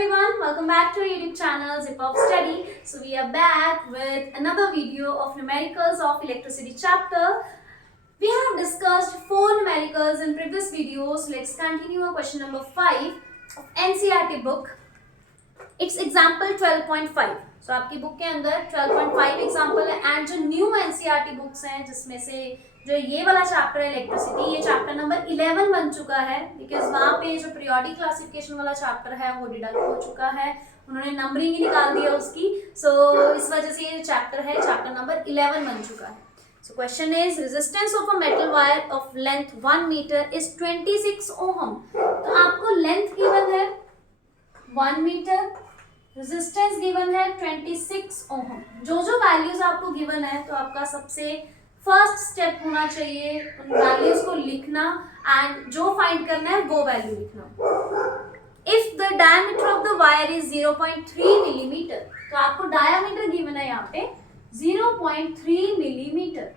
everyone, welcome back to our YouTube channel Zip of Study. So we are back with another video of numericals of electricity chapter. We have discussed 4 numericals in previous videos. Let's continue our question number 5 of NCERT book. It's example 12.5. So आपकी book के अंदर 12.5 example है and जो new NCERT books हैं जिसमें से जो ये वाला चैप्टर है इलेक्ट्रिसिटी, ये चैप्टर नंबर 11 बन चुका है बिकॉज वहाँ पे जो पीरियोडिक क्लासिफिकेशन वाला चैप्टर है वो डिडक्ट हो चुका है, उन्होंने नंबरिंग ही निकाल दिया उसकी. सो इस वजह से ये चैप्टर है, चैप्टर नंबर 11 बन चुका है. So question is resistance of a metal wire of length 1 meter is 26 ohm. तो आपको लेंथ गिवन है 1 मीटर, रेजिस्टेंस गिवन है 26 ओम. जो वैल्यूज आपको गिवन है तो आपका सबसे फर्स्ट स्टेप होना चाहिए उन वैल्यूज को लिखना एंड जो फाइंड करना है वो वैल्यू लिखना. If the diameter of the wire is 0.3 millimetre, तो आपको डायमीटर गिवन है यहाँ पे 0.3 मिलीमीटर.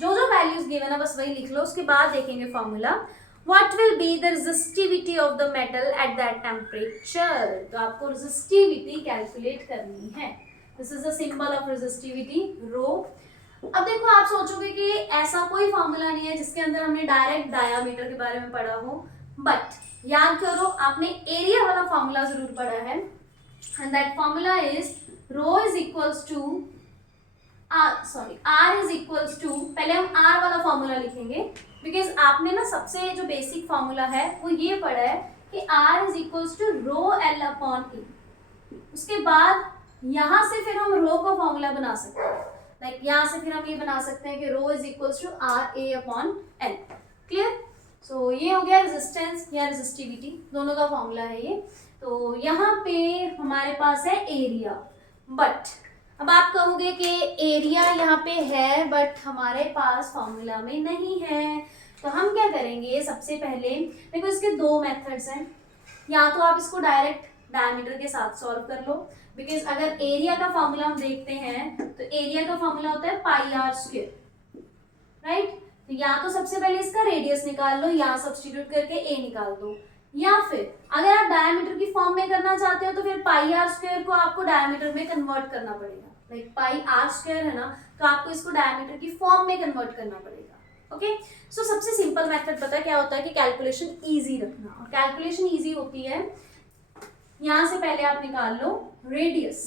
जो वैल्यूज गिवन है बस वही लिख लो, उसके बाद देखेंगे formula. What will be the resistivity of the metal at that temperature? तो आपको resistivity कैलकुलेट करनी है. This is the symbol of resistivity, rho. अब देखो आप सोचोगे कि ऐसा कोई फॉर्मूला नहीं है जिसके अंदर हमने डायरेक्ट डायामीटर के बारे में पढ़ा हो, बट याद करो आपने एरिया वाला फॉर्मूला जरूर पढ़ा है and that formula is rho is equals to R is equals to, पहले हम R वाला फॉर्मूला लिखेंगे बिकॉज आपने ना सबसे जो बेसिक फॉर्मूला है वो ये पढ़ा है कि R is equals to rho L upon E. उसके बाद यहाँ से फिर हम रो का फॉर्मूला बना सकते हैं. लाइक यहाँ से फिर हम ये बना सकते हैं कि rho is equals to R A upon L. Clear? So ये हो गया रेजिस्टेंस या रेजिस्टिविटी, दोनों का फॉर्मूला है ये. तो यहाँ पे हमारे पास है एरिया, बट अब आप कहोगे कि एरिया यहाँ पे है बट हमारे पास फॉर्मूला में नहीं है, तो हम क्या करेंगे. सबसे पहले देखो इसके 2 मेथड्स हैं. या तो आप इसको डायरेक्ट डायमीटर के साथ सॉल्व कर लो बिकॉज अगर एरिया का फॉर्मूला हम देखते हैं तो एरिया का फॉर्मूला होता है पाई आर स्क्वायर, राइट. तो या तो सबसे पहले इसका रेडियस निकाल लो, यहाँ सब्स्टिट्यूट करके ए निकाल दो, या फिर अगर आप डायमीटर की फॉर्म में करना चाहते हो तो फिर पाई आर स्क्वायर को आपको डायमीटर में कन्वर्ट करना पड़ेगा. लाइक पाई आर स्क्वायर है ना, तो आपको इसको डायमीटर की फॉर्म में कन्वर्ट करना पड़ेगा. ओके, सो सबसे सिंपल मेथड पता क्या होता है कि कैलकुलेशन इजी रखना. और कैलकुलेशन इजी होती है, यहाँ से पहले आप निकाल लो रेडियस.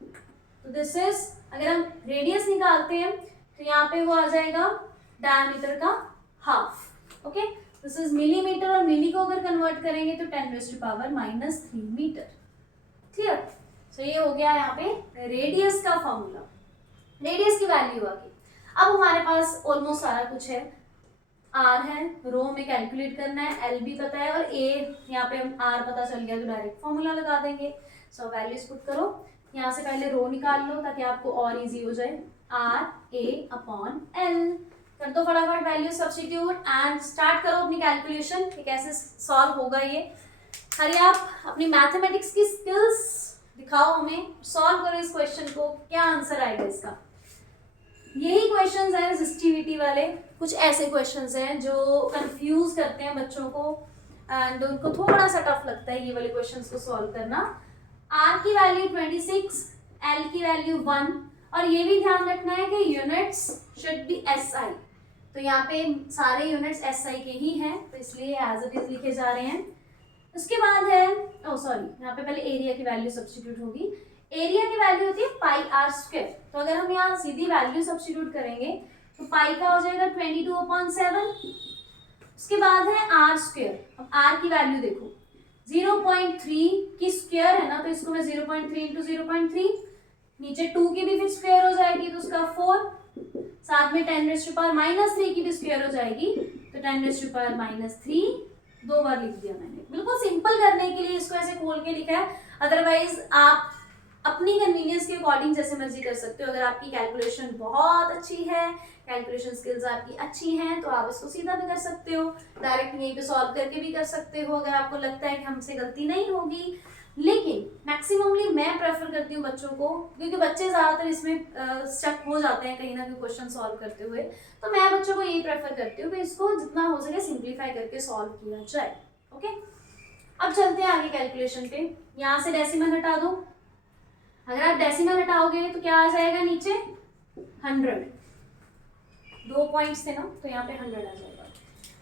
तो दिस इज, अगर हम रेडियस निकालते हैं तो यहाँ पे वो आ जाएगा डायमीटर का half. Okay, this is millimetre और मिली को अगर कन्वर्ट करेंगे तो 10⁻³ मीटर. क्लियर? सो ये हो गया यहाँ पे रेडियस का फॉर्मूला, रेडियस की वैल्यू आ गई. अब हमारे पास ऑलमोस्ट सारा कुछ है. आर है, रो में कैलकुलेट करना है, एल भी पता है और ए यहाँ पे हम आर पता चल गया तो डायरेक्ट फॉर्मूला लगा देंगे. सो वैल्यूज पुट करो, यहाँ से पहले रो निकाल लो ताकि आपको और इजी हो जाए. आर ए अपॉन एल कर दो फटाफट, वैल्यू सब्स्टिट्यूट एंड स्टार्ट करो अपनी कैलकुलेशन कि कैसे सॉल्व होगा ये. हरी आप अपनी मैथमेटिक्स की स्किल्स दिखाओ हमें, सॉल्व करो इस क्वेश्चन को, क्या आंसर आएगा इसका. यही क्वेश्चंस हैं रेजिस्टिविटी वाले, कुछ ऐसे क्वेश्चंस हैं जो कंफ्यूज करते हैं बच्चों को एंड उनको थोड़ा सा टफ लगता है ये वाले क्वेश्चंस को सॉल्व करना. आर की वैल्यू 26, एल की वैल्यू 1, और ये भी ध्यान रखना है कि यूनिट्स शुड बी SI. तो यहाँ पे सारे यूनिट्स SI के ही हैं तो इसलिए एज इट इज लिखे जा रहे हैं. उसके बाद है यहाँ पे पहले एरिया की वैल्यू सब्स्टिट्यूट होगी. एरिया की वैल्यू होती है पाई आर स्क्वायर. तो अगर हम यहाँ सीधी वैल्यू सब्स्टिट्यूट करेंगे तो पाई का हो जाएगा 22/7. उसके बाद है आर स्क्वायर. अब आर की वैल्यू देखो 0.3 की स्क्वायर है ना, तो इसको मैं 0.3 × 0.3, नीचे 2 की भी फिर स्क्वायर हो जाएगी तो उसका 4, साथ में 10⁻³ की भी स्क्वायर हो जाएगी तो 10⁻³ 2 बार लिख दिया मैंने. बिल्कुल सिंपल करने के लिए इसको ऐसे खोल के लिखा है, अदरवाइज आप अपनी कन्वीनियंस के अकॉर्डिंग जैसे मर्जी कर सकते हो. अगर आपकी कैलकुलेशन बहुत अच्छी है, कैलकुलेशन स्किल्स आपकी अच्छी हैं तो आप इसको सीधा भी कर सकते हो, डायरेक्ट यहीं पे सॉल्व करके भी कर सकते हो अगर आपको लगता है कि हमसे गलती नहीं होगी. लेकिन मैक्सिममली मैं प्रेफर करती हूँ बच्चों को, क्योंकि बच्चे ज़्यादातर इसमें स्टक हो जाते हैं कहीं ना कहीं क्वेश्चन सॉल्व करते हुए, तो मैं बच्चों को यही प्रेफर करती हूँ कि इसको जितना हो सके सिंप्लीफाई करके सॉल्व किया जाए. ओके, अब चलते हैं आगे कैलकुलेशन पे। यहाँ से डेसिमल हटा दो, अगर आप डेसिमल हटाओगे तो क्या आ जाएगा नीचे 100, 2 पॉइंट्स थे ना तो यहाँ पे 100 आ जाएगा।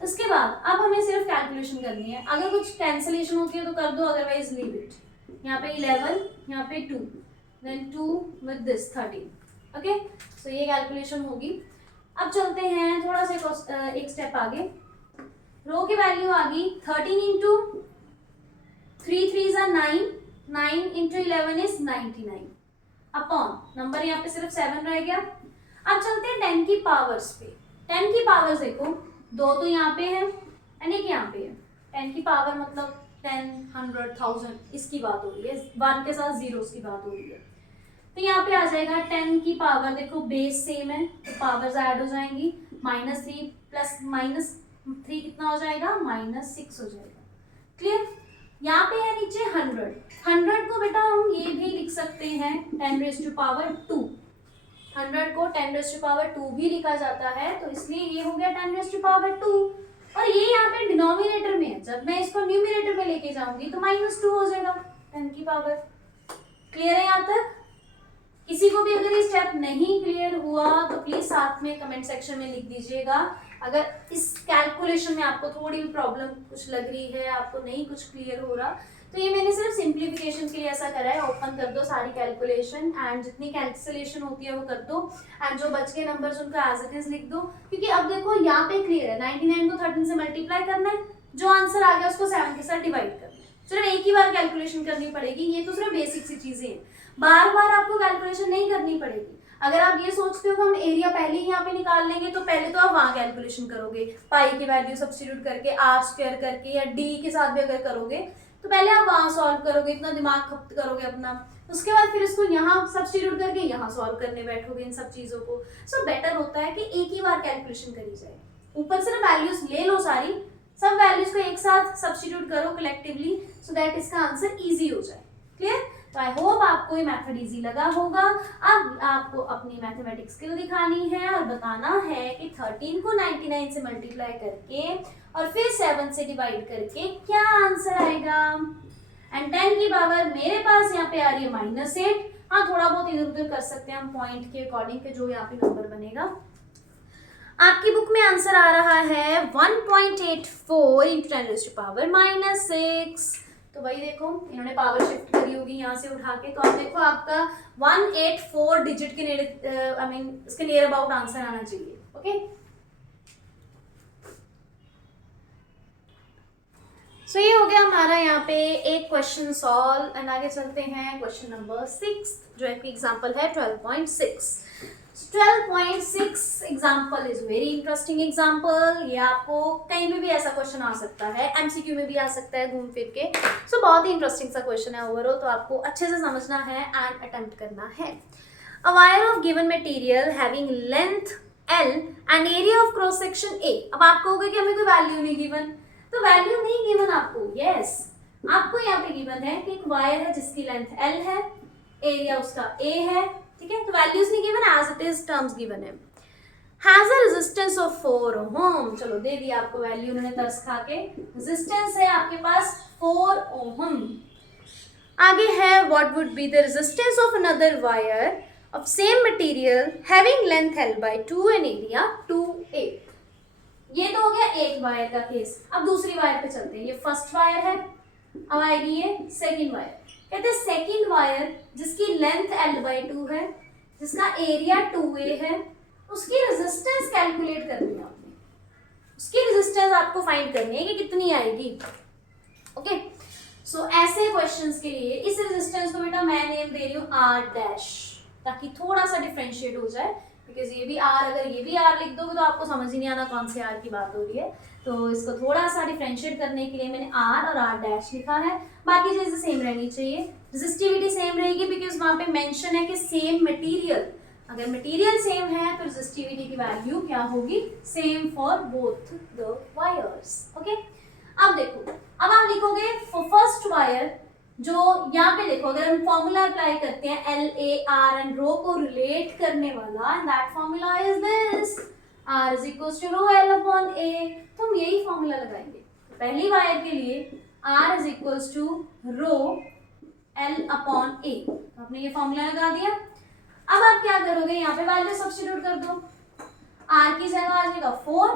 उसके बाद अब हमें सिर्फ कैलकुलेशन करनी है, अगर कुछ कैंसिलेशन होती है तो कर दो, अदरवाइज लीव इट। यहाँ पे 11, यहाँ पे 2, देन 2 विद दिस 13। ओके, सो ये कैलकुलेशन होगी। अब चलते हैं थोड़ा सा एक स्टेप आगे। रो की वैल्यू आ गई 13 into 3 3 9, 9 into 11 is 99 upon number यहाँ पे सिर्फ 7 रह गया। अब चलते हैं 10 की पावर्स पे। 10 की पावर्स देखो, 2 तो यहाँ पे है एंड एक यहाँ पे है। 10 की पावर मतलब 10, 100, 1000 इसकी बात हो रही है, 1 के साथ जीरोस की बात हो रही है। तो यहाँ पे आ जाएगा 10 की पावर, देखो बेस सेम है तो पावर्स ऐड हो जाएंगी, -3 प्लस -3 कितना हो जाएगा, -6 हो जाएगा। क्लियर? यहाँ पे है नीचे 100 को बेटा हम ये भी लिख सकते हैं 10⁻²। 100 को 10⁻² भी लिखा जाता है, तो इसलिए ये हो गया 10⁻²। और ये यहाँ पे डिनोमिनेटर में है, जब मैं इसको न्यूमिनेटर में लेके जाऊंगी तो -2 हो जाएगा 10 की पावर। क्लियर है यहाँ तक? किसी को भी अगर ये स्टेप नहीं क्लियर हुआ तो प्लीज साथ में कमेंट सेक्शन में लिख दीजिएगा। अगर इस कैलकुलेशन में आपको थोड़ी भी प्रॉब्लम कुछ लग रही है, आपको नहीं कुछ क्लियर हो रहा, तो ये मैंने सिर्फ सिंप्लीफिकेशन के लिए ऐसा करा है। ओपन कर दो सारी कैलकुलेशन एंड जितनी कैंसिलेशन होती है वो कर दो एंड जो बच के नंबर्स उनका एज इट इज लिख दो। क्योंकि अब देखो यहाँ पे क्लियर है, 99 को 13 से मल्टीप्लाई करना है, जो आंसर आ गया उसको 7 के साथ डिवाइड करना है। सिर्फ एक ही बार कैलकुलेशन करनी पड़ेगी, ये तो सिर्फ बेसिक सी चीजें हैं, बार बार आपको कैलकुलेशन नहीं करनी पड़ेगी। अगर आप ये सोचते हो कि हम एरिया पहले ही यहाँ पे निकाल लेंगे तो पहले तो आप वहाँ कैलकुलेशन करोगे, पाई की वैल्यू सब्स्टिट्यूट करके, आर स्क्वायर करके या डी के साथ भी अगर करोगे तो पहले आप वहाँ सॉल्व करोगे, इतना दिमाग खपत करोगे अपना, उसके बाद फिर इसको यहाँ सब्स्टिट्यूट करके यहाँ सॉल्व करने बैठोगे इन सब चीजों को। सो बेटर होता है कि एक ही बार कैलकुलेशन करी जाए, ऊपर से ना वैल्यूज ले लो सारी, सब वैल्यूज को एक साथ सब्स्टिट्यूट करो कलेक्टिवली सो दैट इसका आंसर इजी हो जाए। क्लियर? तो आई होप आपको ये मेथड इजी लगा होगा। अब आपको अपनी मैथमेटिक्स स्किल दिखानी है और बताना है कि 13 को 99 से मल्टीप्लाई करके और फिर 7 से डिवाइड करके क्या आंसर आएगा। एंड 10 की पावर मेरे पास यहाँ पे आ रही है -8। हाँ, थोड़ा बहुत इधर उधर कर सकते हैं हम पॉइंट के अकॉर्डिंग के जो यहाँ पे नंबर बनेगा। आपकी बुक में आंसर आ रहा है 1.84 इंटू 10⁻⁻6। तो वही देखो इन्होंने पावर शिफ्ट करी होगी यहाँ से उठा के, तो आप देखो आपका 184 डिजिट के नेड़े इसके नियर अबाउट आंसर आना चाहिए। ओके, सो ये हो गया हमारा यहाँ पे एक क्वेश्चन सॉल्व। एंड आगे चलते हैं क्वेश्चन नंबर 6 जो एक एग्जाम्पल है 12.6। 12.6 example is very interesting example. ये आपको कहीं भी ऐसा क्वेश्चन आ सकता है, एमसीक्यू में भी आ सकता है घूम फिर के। सो बहुत ही इंटरेस्टिंग सा क्वेश्चन है ओवरऑल, तो आपको अच्छे से समझना है एंड अटेम्प्ट करना है। A wire of given material having length L and area of cross section A। अब आप कहोगे कि हमें कोई वैल्यू नहीं गिवन, तो वैल्यू नहीं गिवन आपको, यस आपको यहाँ पे गिवन है कि एक वायर है जिसकी लेंथ L है, एरिया उसका A है, ठीक है, तो वैल्यूज नहीं given, as it is terms given है। Has a resistance of 4 ohm, चलो दे दिया आपको वैल्यू उन्होंने तरस खा के, रेजिस्टेंस है आपके पास 4 ओम। आगे है what would be the resistance of another wire of same material having length L by 2 and area 2A। ये तो हो गया एक वायर का केस। अब दूसरी वायर पे चलते हैं, ये फर्स्ट वायर है, अब आएगी ये सेकंड वायर। कहते हैं सेकंड वायर जिसकी लेंथ L/2 है, जिसका एरिया 2A है, उसकी रेजिस्टेंस कैलकुलेट करनी है आपने, उसकी रेजिस्टेंस आपको फाइंड करनी है कि कितनी आएगी। ओके, सो ऐसे क्वेश्चंस के लिए इस रेजिस्टेंस को बेटा मैं नेम दे रही हूँ R', ताकि थोड़ा सा डिफरेंशिएट हो जाए, बिकॉज ये भी R, अगर ये भी R लिख दोगे तो आपको समझ ही नहीं आना कौन से R की बात हो रही है। तो इसको थोड़ा सा डिफरेंशिएट करने के लिए मैंने R और R' लिखा है, बाकी चीजें सेम रहनी चाहिए। रेजिस्टिविटी सेम रहेगी बिकॉज वहाँ पे मेंशन है कि सेम मटेरियल, अगर मटेरियल सेम है तो रेजिस्टिविटी की वैल्यू क्या होगी, same for both the wires. Okay, अब देखो, अब आप लिखोगे फॉर फर्स्ट वायर, जो यहाँ पे देखो अगर हम फॉर्मूला अप्लाई करते हैं LA R एंड रो को रिलेट करने वाला, and that formula is this R is equals to rho L upon A, तो हम यही फॉर्मूला लगाएंगे। तो पहली वायर के लिए R is equals to rho L upon A। आपने ये फॉर्मूला लगा दिया। अब आप क्या करोगे, यहाँ पे वैल्यू सब्स्टिट्यूट कर दो। R की जगह आ जाएगा 4,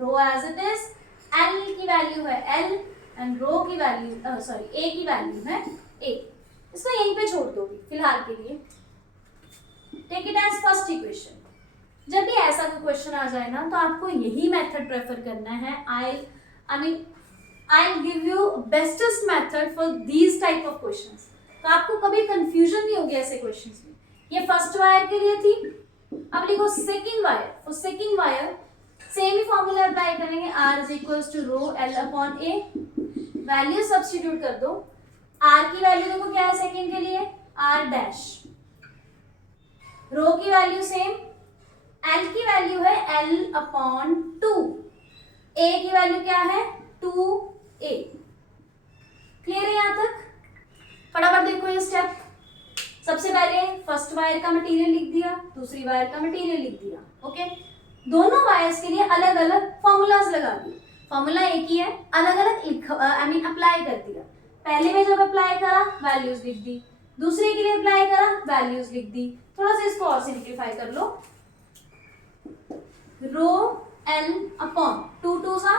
रो एज इट इज, L की वैल्यू है L एंड रो की वैल्यू A की वैल्यू है A। इसको यहीं पे छोड़ दोगे फिलहाल के लिए। Take it as first equation. जब भी ऐसा कोई क्वेश्चन आ जाए ना तो आपको यही मेथड प्रेफर करना है। I'll give you bestest method for these type of questions। तो आपको कभी कंफ्यूजन नहीं होगी ऐसे क्वेश्चंस में। ये फर्स्ट वायर के लिए थी। अब लिखो second wire. For second wire same ही फॉर्मूला अप्लाई करेंगे। R is equals to rho L upon A। Value substitute कर दो। R की वैल्यू देखो क्या है सेकंड के लिए, R डैश। रो की वैल्यू सेम, L की वैल्यू है L अपॉन 2, A की वैल्यू क्या है 2A। क्लियर है यहाँ तक? फटाफट देखो ये स्टेप। सबसे पहले फर्स्ट वायर का मटेरियल लिख दिया, दूसरी वायर का मटेरियल लिख दिया। ओके, दोनों वायर्स के लिए अलग अलग फॉर्मूलाज लगा दिए। फॉर्मूला एक ही है, अलग अलग अप्लाई कर दिया। पहले में जब अप्लाई करा वैल्यूज लिख दी, दूसरे के लिए अप्लाई करा वैल्यूज लिख दी। थोड़ा सा इसको और सिंप्लीफाई कर लो। रो L अपॉन 2 2 सा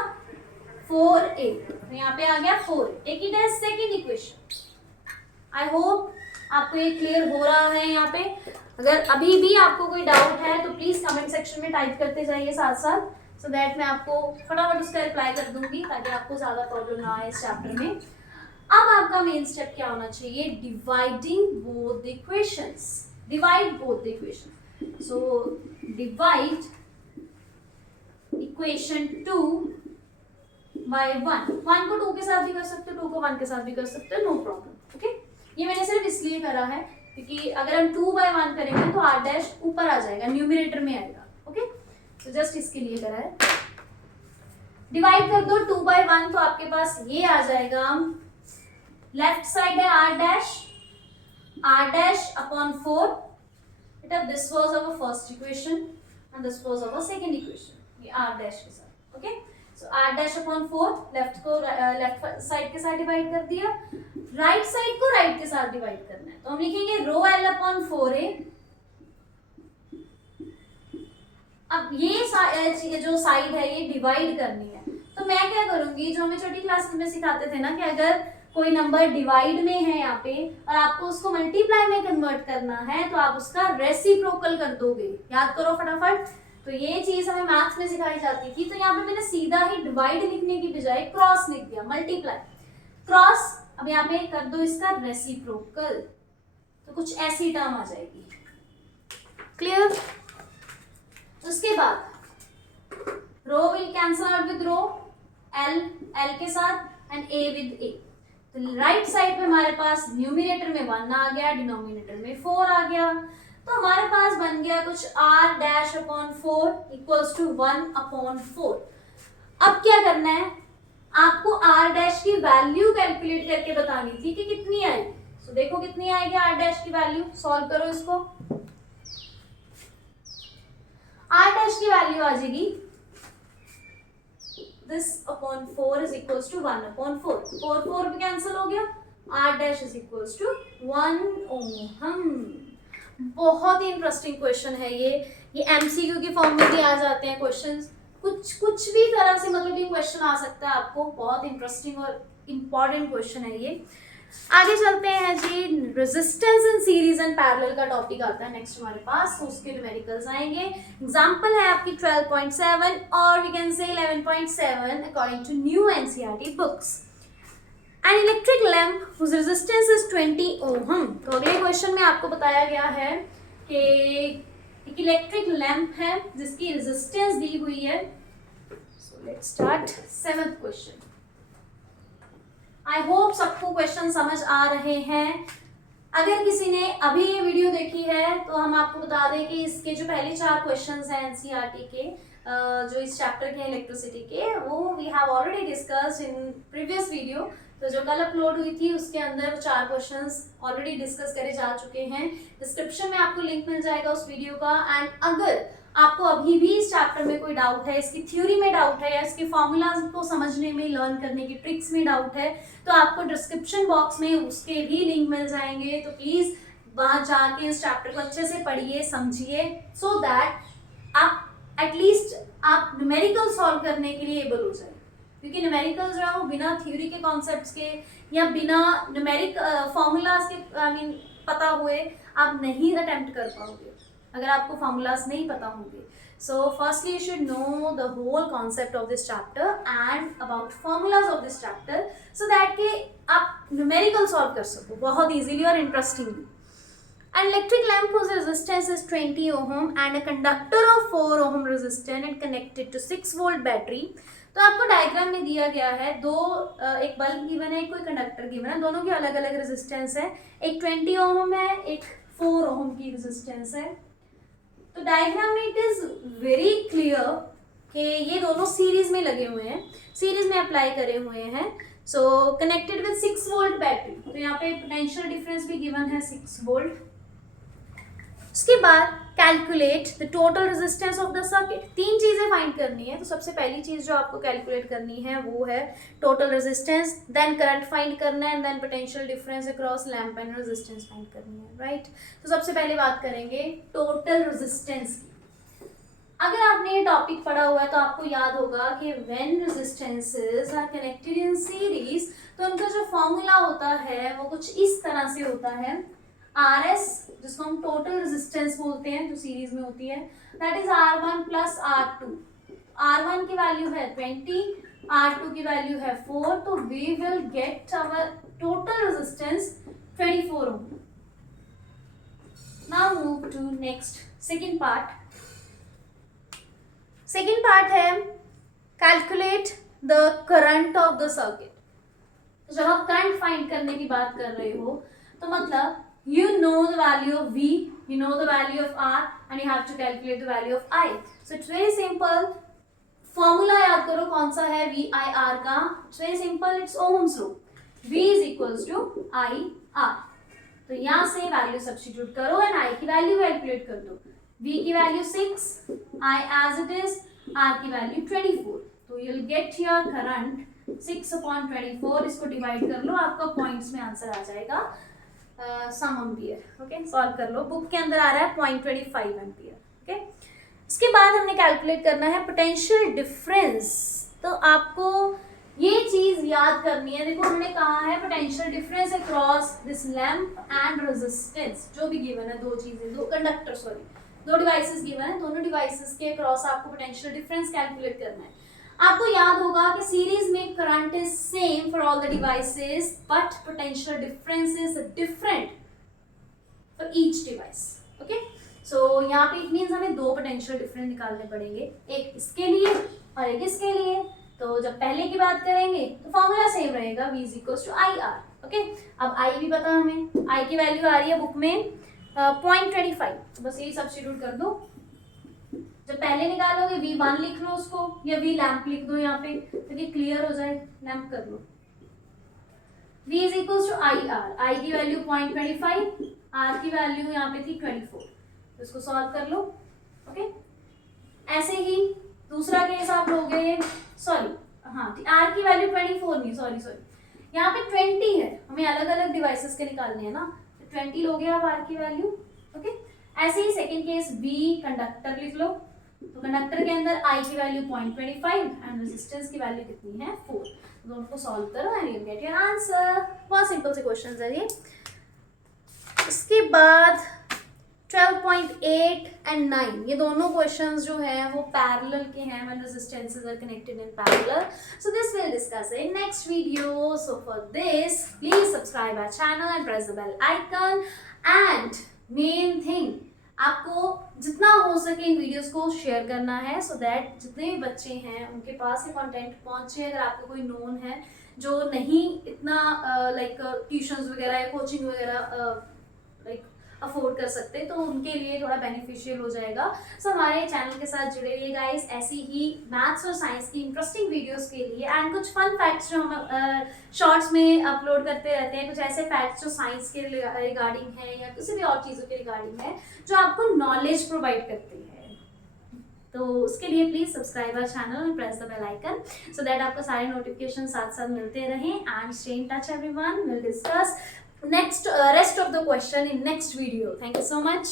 4A, तो यहाँ पे आ गया 4A। Take it as second equation. I hope आपको ये क्लियर हो रहा है। यहाँ पे अगर अभी भी आपको कोई डाउट है तो प्लीज कमेंट सेक्शन में टाइप करते जाइए साथ साथ, सो दैट मैं आपको फटाफट उसका रिप्लाई कर दूंगी ताकि आपको ज्यादा प्रॉब्लम ना आए इस चैप्टर में। अब आपका मेन स्टेप क्या होना चाहिए, dividing both the equations. Divide both the equation. So divide equation 2 by 1। 1 को 2 के साथ भी कर सकते हो, 2 को 1 के साथ भी कर सकते हो, नो प्रॉब्लम। ओके, ये मैंने सिर्फ इसलिए करा है क्योंकि अगर हम 2 बाय 1 करेंगे तो R डैश ऊपर आ जाएगा, न्यूमरेटर में आएगा। ओके, तो जस्ट इसके लिए करा है। डिवाइड कर दो 2 बाय 1 तो आपके पास ये आ जाएगा। लेफ्ट साइड है R डैश अपॉन 4। बेटा this was our first equation and this was our second equation, ये R डैश के साथ। Okay, so R dash upon 4 left को लेफ्ट साइड के साथ डिवाइड कर दिया, राइट साइड को राइट के साथ डिवाइड करना है। तो हम लिखेंगे रो L अपॉन 4A। अब ये जो साइड है ये डिवाइड करनी है, तो मैं क्या करूंगी, जो हमें छोटी क्लास में सिखाते थे ना कि अगर कोई नंबर डिवाइड में है यहाँ पे और आपको उसको मल्टीप्लाई में कन्वर्ट करना है तो आप उसका रेसिप्रोकल कर दोगे। याद करो फटाफट। तो ये चीज हमें मैथ्स में सिखाई जाती थी। तो यहाँ पे मैंने सीधा ही डिवाइड लिखने की बजाय क्रॉस लिख दिया, मल्टीप्लाई क्रॉस। अब यहाँ पे कर दो इसका रेसिप्रोकल, तो कुछ ऐसी टर्म आ जाएगी। क्लियर? उसके बाद rho will cancel out with rho, L के साथ एंड A विद A। तो राइट साइड पे हमारे पास न्यूमरेटर में 1 आ गया, डिनोमिनेटर में 4 आ गया। तो हमारे पास बन गया कुछ R dash upon 4 equals to 1 upon 4। अब क्या करना है, आपको R डैश की वैल्यू कैलकुलेट करके बतानी थी कि कितनी आएगी। तो देखो कितनी आएगी R डैश की वैल्यू, सॉल्व करो इसको। R डैश की वैल्यू आ जाएगी this upon 4 is equals to 1 upon 4। 4 भी कैंसिल हो गया, R dash is equals to 1 ohm. बहुत ही इंटरेस्टिंग क्वेश्चन है ये एमसीक्यू की फॉर्म में भी आ जाते हैं क्वेश्चंस। कुछ भी तरह से मतलब ये क्वेश्चन आ सकता है आपको। बहुत इंटरेस्टिंग और इम्पॉर्टेंट क्वेश्चन है ये। आगे चलते हैं जी, resistance in series and parallel का टॉपिक आता है नेक्स्ट हमारे पास, तो उसके न्यूमेरिकल्स आएंगे। एग्जांपल है आपकी 12.7 और we can say 11.7 according to new NCERT books. An electric lamp whose resistance is 20 ohm. तो अगले क्वेश्चन में आपको बताया गया है कि एक इलेक्ट्रिक लैम्प है जिसकी रेजिस्टेंस दी हुई है। So let's start 7th question. I hope सबको क्वेश्चन समझ आ रहे हैं। अगर किसी ने अभी ये वीडियो देखी है तो हम आपको बता दें कि इसके जो पहले 4 क्वेश्चंस हैं एनसीईआरटी के, जो इस चैप्टर के इलेक्ट्रिसिटी के, वो we have already discussed in previous video. तो जो कल अपलोड हुई थी उसके अंदर 4 क्वेश्चंस ऑलरेडी डिस्कस करे जा चुके हैं। डिस्क्रिप्शन में आपको लिंक मिल जाएगा उस वीडियो का। एंड अगर आपको अभी भी इस चैप्टर में कोई डाउट है, इसकी थ्योरी में डाउट है, या इसके फॉर्मूलाज को समझने में, लर्न करने की ट्रिक्स में डाउट है, तो आपको डिस्क्रिप्शन बॉक्स में उसके भी लिंक मिल जाएंगे। तो प्लीज़ वहाँ जाके इस चैप्टर को अच्छे से पढ़िए, समझिए, सो दैट आप एटलीस्ट आप न्यूमेरिकल सॉल्व करने के लिए एबल हो जाए। क्योंकि न्यूमेरिकल्स जो है वो बिना थ्योरी के कॉन्सेप्ट्स के या बिना न्यूमेरिक फॉर्मूलाज के पता हुए आप नहीं अटेम्प्ट कर पाओगे, अगर आपको फॉर्मूलाज नहीं पता होंगे। So firstly you should know the whole concept of this chapter and about formulas of this chapter, so that कि आप न्यूमेरिकल सॉल्व कर सको बहुत इजीली और interestingly. An electric lamp whose resistance is 20 ohm and a conductor of 4 ohm resistance and connected to 6 volt battery। तो आपको diagram में दिया गया है दो, एक बल्ब गिवन है, कोई कंडक्टर गिवन है, दोनों की अलग अलग रेजिस्टेंस है, एक 20 ओम है, एक 4 ओम की रेजिस्टेंस है। तो डायग्राम में इट इज वेरी क्लियर कि ये दोनों सीरीज में लगे हुए हैं, सीरीज में अप्लाई करे हुए हैं। सो कनेक्टेड विद 6 वोल्ट बैटरी, तो यहाँ पे पोटेंशियल डिफरेंस भी गिवन है 6 वोल्ट। उसके बाद calculate the total resistance of the circuit. तीन चीजें फाइंड करनी है। तो सबसे पहली चीज जो आपको कैलकुलेट करनी है वो है total resistance, then current find करना है, and then potential difference across lamp and resistance find करनी है, राइट। तो सबसे पहले बात करेंगे टोटल रेजिस्टेंस की। अगर आपने ये टॉपिक पढ़ा हुआ है तो आपको याद होगा कि when resistances are connected in series, तो उनका जो फॉर्मूला होता है वो कुछ इस तरह से होता है। RS, जिसको हम टोटल रेजिस्टेंस बोलते हैं, जो सीरीज में होती है, that is R1 plus R2। R1 की वैल्यू है 20, R2 की वैल्यू है 4, तो we will get our total resistance 24 ohm. Now move to next second part. Second part है calculate the current of the circuit. जब आप करंट फाइंड करने की बात कर रहे हो तो मतलब you know the value of V, you know the value of R, and you have to calculate the value of I. So it's very simple. Formula याद करो कौन सा है VIR का। It's very simple. It's Ohm's law. V is equals to IR. तो यहाँ से value substitute करो एंड I की वैल्यू कैलकुलेट कर दो। V की value 6, I as it is, R की वैल्यू 24। तो you'll get your current 6/24। इसको डिवाइड कर लो, आपका पॉइंट्स में आंसर आ जाएगा सम एम्पियर। ओके, सॉल्व कर लो। बुक के अंदर आ रहा है 0.25 एम्पियर। ओके, इसके बाद हमने कैलकुलेट करना है पोटेंशियल डिफरेंस। तो आपको ये चीज याद करनी है। देखो हमने कहा है potential difference across this lamp and resistance, जो भी गिवन है, दो चीजें, दो कंडक्टर, दो डिवाइसेस गिवन है, दोनों डिवाइसेस के अक्रॉस आपको पोटेंशियल डिफरेंस कैलकुलेट करना है। आपको याद होगा कि सीरीज में current is same for all the devices, but potential difference is different for each device. Okay, so यहाँ पे इट मींस हमें दो पोटेंशियल डिफरेंस निकालने पड़ेंगे, एक इसके लिए और एक इसके लिए। तो जब पहले की बात करेंगे तो फॉर्मूला सेम रहेगा, V is equals to IR। Okay, अब I भी पता हमें, I की वैल्यू आ रही है बुक में 0.25, बस यही सब्स्टिट्यूट कर दो। जब पहले निकालोगे V1 लिख लो उसको, या V लैंप लिख दो यहाँ पे ताकि क्लियर हो जाए, लैंप कर लो। V is equals to IR, I की वैल्यू 0.25, R की वैल्यू यहाँ पे थी 24, तो इसको सॉल्व कर लो। ओके, ऐसे ही दूसरा केस आप लोगे, सॉरी हाँ R की वैल्यू 24 नहीं, सॉरी यहाँ पे 20 है, हमें अलग अलग डिवाइसेस के निकालने हैं ना, तो 20 लोगे आप R की वैल्यू। ओके, ऐसे ही सेकेंड केस B कंडक्टर लिख लो। तो कंडक्टर के अंदर I की वैल्यू 0.25 एंड रेजिस्टेंस की वैल्यू कितनी है 4। दोनों को सॉल्व करो and you get your answer. बहुत सिंपल से क्वेश्चंस है ये। इसके बाद 12.8 एंड 9, ये दोनों क्वेश्चंस जो हैं वो पैरेलल के हैं, when resistances are connected in parallel. So this will discuss in next video. So for this please subscribe our channel and press the bell icon. And main thing, आपको जितना हो सके इन वीडियोस को शेयर करना है, so that जितने भी बच्चे हैं उनके पास ये कंटेंट पहुंचे। अगर आपको कोई नोन है जो नहीं इतना लाइक ट्यूशंस वगैरह या कोचिंग वगैरह लाइक अफोर्ड कर सकते, तो उनके लिए थोड़ा बेनिफिशियल हो जाएगा। सो हमारे चैनल के साथ जुड़े रहिए गाइस, ऐसी ही मैथ्स और साइंस की इंटरेस्टिंग वीडियोस के लिए। एंड कुछ फन फैक्ट्स जो हम शॉर्ट्स में अपलोड करते रहते हैं, कुछ ऐसे फैक्ट्स जो साइंस के रिगार्डिंग है या किसी भी और चीज़ों के रिगार्डिंग है, जो आपको नॉलेज प्रोवाइड करती है। तो उसके लिए please subscribe our channel and press the bell icon so that आपको सारे नोटिफिकेशन साथ साथ मिलते रहें and stay in touch everyone. Will discuss next rest of the question in next video. Thank you so much.